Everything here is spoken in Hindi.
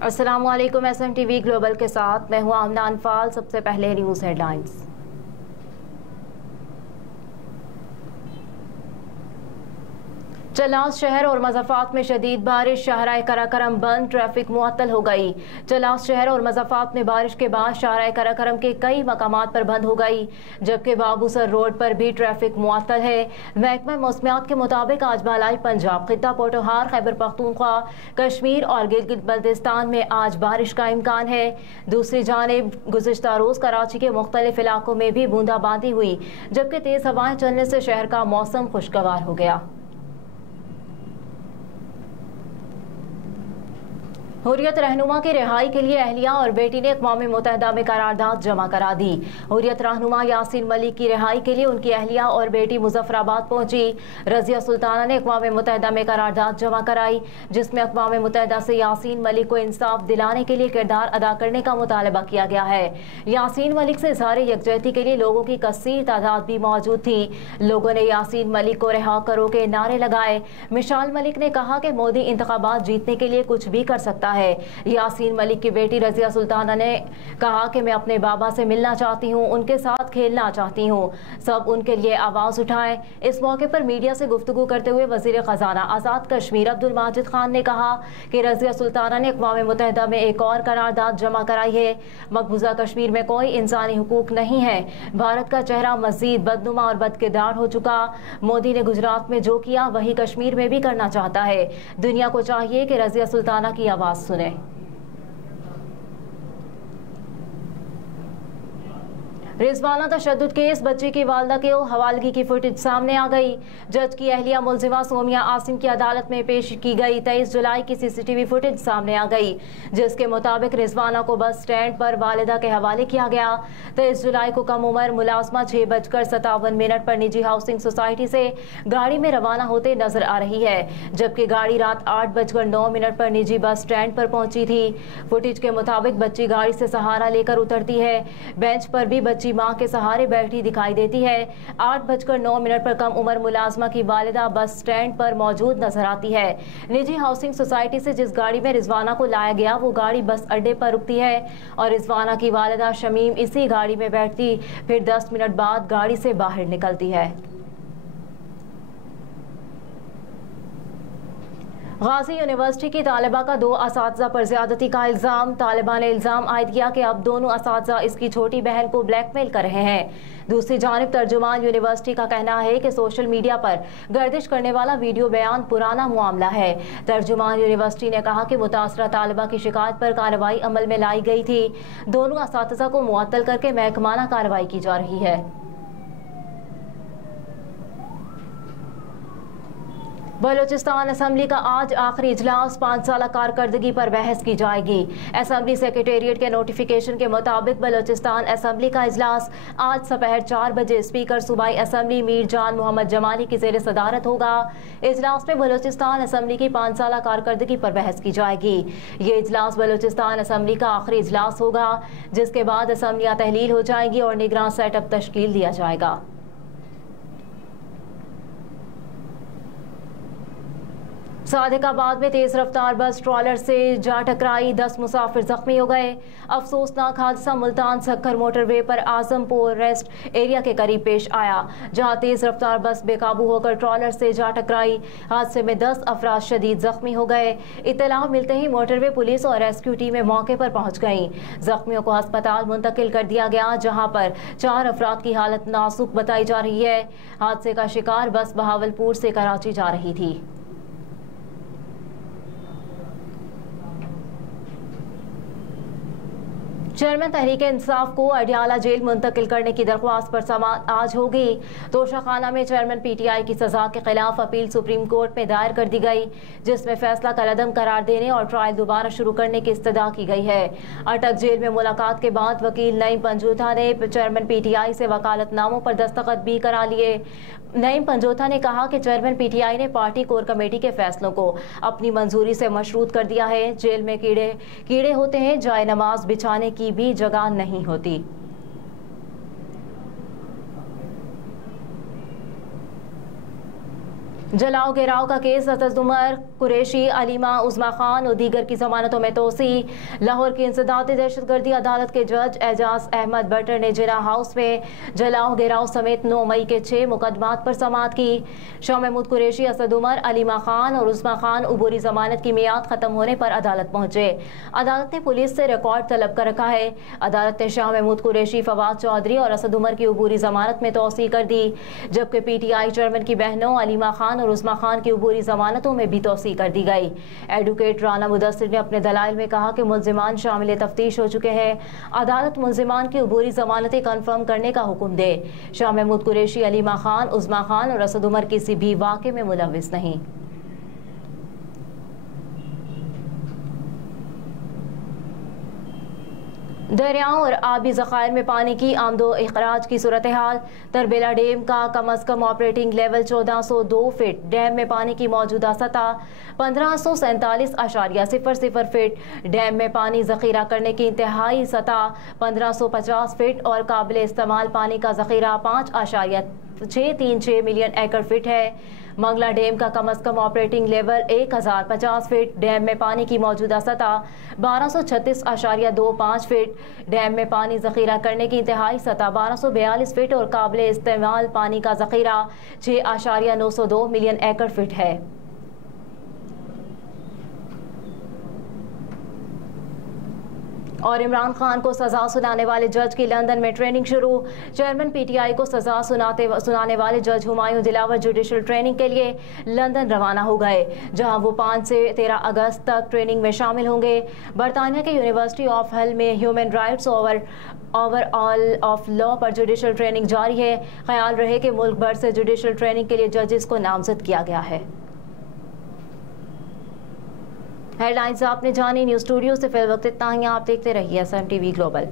अस्सलामुअलैकुम। SMTV ग्लोबल के साथ मैं हूं आमना अनफाल। सबसे पहले न्यूज़ हेडलाइंस। चलास शहर और मज़ाफ़ात में शदीद बारिश, शाहराए कराकरम बंद, ट्रैफिक मुअत्तल हो गई। चलास शहर और मज़ाफ़ात में बारिश के बाद शाहराए कराकरम के कई मकामात पर बंद हो गई, जबकि बाबूसर रोड पर भी ट्रैफिक मुअत्तल है। महकमा मौसमियात के मुताबिक आज बालाई पंजाब, खित्ता पोठोहार, खैबर पख्तूनख्वा, कश्मीर और गिलगित बल्तिस्तान में आज बारिश का इम्कान है। दूसरी जानिब गुज़िश्ता रोज़ कराची के मुख्तलिफ इलाकों में भी बूंदाबांदी हुई, जबकि तेज़ हवाएं चलने से शहर का मौसम खुशगवार हो गया। हुर्रियत रहनुमा की रिहाई के लिए अहलिया और बेटी ने अक़वाम मुत्तहिदा में करारदाद जमा करा दी। हुर्रियत रहनुमा यासीन मलिक की रिहाई के लिए उनकी अहलिया और बेटी मुजफ्फराबाद पहुंची। रज़िया सुल्ताना ने अक़वाम मुत्तहिदा में करारदाद जमा कराई, जिसमें अक़वाम मुत्तहिदा से यासीन मलिक को इंसाफ दिलाने के लिए किरदार अदा करने का मुतालबा किया गया है। यासीन मलिक से इज़हार यकजहती के लिए लोगों की कसीर तादाद भी मौजूद थी। लोगों ने यासीन मलिक को रिहा करो के नारे लगाए। मिशाल मलिक ने कहा कि मोदी इंतखाबात जीतने के लिए कुछ भी कर सकता है। यासीन मलिक की बेटी रज़िया सुल्ताना ने कहा कि मैं अपने बाबा से मिलना चाहती हूँ, उनके साथ खेलना चाहती हूँ, सब उनके लिए आवाज़ उठाएं। इस मौके पर मीडिया से गुफ्तगू करते हुए वज़ीर ख़जाना आज़ाद कश्मीर अब्दुल माजिद खान ने कहा कि रज़िया सुल्ताना ने अक़वाम मुत्तहिदा में एक और करारदाद जमा कराई है। मकबूजा कश्मीर में कोई इंसानी हुकूक नहीं है। भारत का चेहरा मज़ीद बदनुमा और बदकिरदार हो चुका। मोदी ने गुजरात में जो किया वही कश्मीर में भी करना चाहता है। दुनिया को चाहिए कि रज़िया सुल्ताना की आवाज़ सुने। रिजवाना तशद्दुद केस, बच्ची की वालदा के हवालगी की फुटेज सामने आ गई। जज की अहलिया मुलजिमा सोमिया आसिम की अदालत में पेश की गई 23 जुलाई की CCTV फुटेज सामने आ गई, जिसके मुताबिक रिजवाना को बस स्टैंड पर वालिदा के हवाले किया गया। 23 जुलाई को कम उम्र मुलाजमा 6:57 पर निजी हाउसिंग सोसाइटी से गाड़ी में रवाना होते नजर आ रही है, जबकि गाड़ी रात 8:09 पर निजी बस स्टैंड पर पहुंची थी। फुटेज के मुताबिक बच्ची गाड़ी से सहारा लेकर उतरती है। बेंच पर भी बच्ची मां के सहारे बैठी दिखाई देती है। 8:09 पर कम उम्र मुलाजमा की वालिदा बस स्टैंड पर मौजूद नजर आती है। निजी हाउसिंग सोसाइटी से जिस गाड़ी में रिजवाना को लाया गया वो गाड़ी बस अड्डे पर रुकती है और रिजवाना की वालिदा शमीम इसी गाड़ी में बैठती, फिर 10 मिनट बाद गाड़ी से बाहर निकलती है। गाजी यूनिवर्सिटी की तालिबा का 2 असातिज़ा पर ज़्यादती का इल्ज़ाम। तालिबा ने इल्ज़ाम आयद किया कि अब दोनों असातिज़ा इसकी छोटी बहन को ब्लैकमेल कर रहे हैं। दूसरी जानिब तर्जुमान यूनिवर्सिटी का कहना है कि सोशल मीडिया पर गर्दिश करने वाला वीडियो बयान पुराना मामला है। तर्जुमान यूनिवर्सिटी ने कहा कि मुतासरा तालिबा की शिकायत पर कार्रवाई अमल में लाई गई थी। दोनों असातिज़ा को मुअत्तल करके महकमाना कार्रवाई की जा रही है। बलोचिस्तान असम्बली का आज आखिरी इजलास, 5 साल कारकर्दगी पर बहस की जाएगी। असम्बली सेक्रेटेरिएट के नोटिफिकेशन के मुताबिक बलोचिस्तान असम्बली का इजलास आज दोपहर 4 बजे स्पीकर सूबाई असम्बली मीर जान मोहम्मद जमाली की ज़ेर सदारत होगा। इजलास में बलोचिस्तान असम्बली की 5 साल कारकर्दगी पर बहस की जाएगी। ये इजलास बलोचिस्तान असम्बली का आखिरी इजलास होगा, जिसके बाद असम्बलियाँ तहलील हो जाएंगी और निगरान सेटअप तश्कील दिया जाएगा। सादिकाबाद में तेज रफ्तार बस ट्रॉलर से जा टकराई, 10 मुसाफिर जख्मी हो गए। अफसोसनाक हादसा मुल्तान सक्खर मोटरवे पर आजमपुर रेस्ट एरिया के करीब पेश आया, जहां तेज रफ्तार बस बेकाबू होकर ट्रॉलर से जा टकराई। हादसे में 10 अफराद शदीद जख्मी हो गए। इत्तला मिलते ही मोटरवे पुलिस और रेस्क्यू टीमें मौके पर पहुंच गईं। जख्मियों को अस्पताल मुंतकिल कर दिया गया, जहां पर 4 अफराद की हालत नाजुक बताई जा रही है। हादसे का शिकार बस बहावलपुर से कराची जा रही थी। चेयरमैन तहरीक इंसाफ को अडियाला जेल मुंतकिल करने की दरख्वास्त पर समाअत आज होगी। तोशाखाना में चेयरमैन PTI की सजा के खिलाफ अपील सुप्रीम कोर्ट में दायर कर दी गई, जिसमें फैसला कलअदम करार देने और ट्रायल दोबारा शुरू करने की इस्तदा की गई है। अटक जेल में मुलाकात के बाद वकील नईम पंजोथा ने चेयरमैन PTI से वकालतनामों पर दस्तखत भी करा लिए। नईम पंजोथा ने कहा कि चेयरमैन PTI ने पार्टी कोर कमेटी के फैसलों को अपनी मंजूरी से मशरूत कर दिया है। जेल में कीड़े होते हैं, जाए नमाज बिछाने की भी जगह नहीं होती। जलाओ घेराव का केस असद उमर, कुरैशी, अलीमा, उस्मा खान और दीगर की जमानतों में तोसी। लाहौर की इंसदादी दहशतगर्दी अदालत के जज एजाज अहमद बटर ने जिना हाउस में जलाओ घेराव समेत 9 मई के 6 मुकदमात पर समाअत की। शाह महमूद कुरैशी, असद उमर, अलीमा खान और उस्मा खान अबूरी जमानत की मियाद खत्म होने पर अदालत पहुंचे। अदालत ने पुलिस से रिकॉर्ड तलब कर रखा है। अदालत ने शाह महमूद कुरैशी, फवाद चौधरी और असद उमर की अबूरी जमानत में तोसी कर दी, जबकि PTI चेयरमैन की बहनों अलीमा खान और उस्मा खान की अबूरी जमानतों में भी तोसी कर दी गई। एडवोकेट राना मुदस्सिर ने अपने दलाइल में कहा कि मुल्जिमान शामिल तफ्तीश हो चुके हैं। अदालत मुल्जिमान की अबूरी जमानतें कन्फर्म करने का हुक्म दे। शाह महमूद कुरैशी, अलीमा खान, उस्मा खान और असद उमर किसी भी वाक़े में मुलव्विस नहीं। दरियाओं और आबी ज़खायर में पानी की आमदो इखराज की सूरत हाल। तरबेला डैम का कम अज़ कम ऑपरेटिंग लेवल 1402 फीट, डैम में पानी की मौजूदा सतह 1547.00 फीट, डैम में पानी ज़ख़ीरा करने की इंतहाई सतह 1550 फीट और काबिल इस्तेमाल पानी का ज़ख़ीरा 5.636 मिलियन एकड़ फीट है। मंगला डैम का कम अज़ कम ऑपरेटिंग लेवल 1050 फीट, डैम में पानी की मौजूदा सतह 1236.25 फीट, डैम में पानी ज़ख़ीरा करने की इंतहाई सतह 1242 फीट और काबिल इस्तेमाल पानी का ज़ख़ीरा 6.902 मिलियन एकड़ फीट है। और इमरान खान को सजा सुनाने वाले जज की लंदन में ट्रेनिंग शुरू। चेयरमैन PTI को सजा सुनाने वाले जज हुमायूं दिलावर जुडिशल ट्रेनिंग के लिए लंदन रवाना हो गए, जहां वो 5 से 13 अगस्त तक ट्रेनिंग में शामिल होंगे। बरतानिया के यूनिवर्सिटी ऑफ हल में human rights overall of law पर जुडिशल ट्रेनिंग जारी है। ख्याल रहे कि मुल्क भर से जुडिशल ट्रेनिंग के लिए जजेस को नामजद किया गया है। हेडलाइंस आपने जानी। न्यूज़ स्टूडियो से फिल वक्त इतना ही। आप देखते रहिए SMTV ग्लोबल।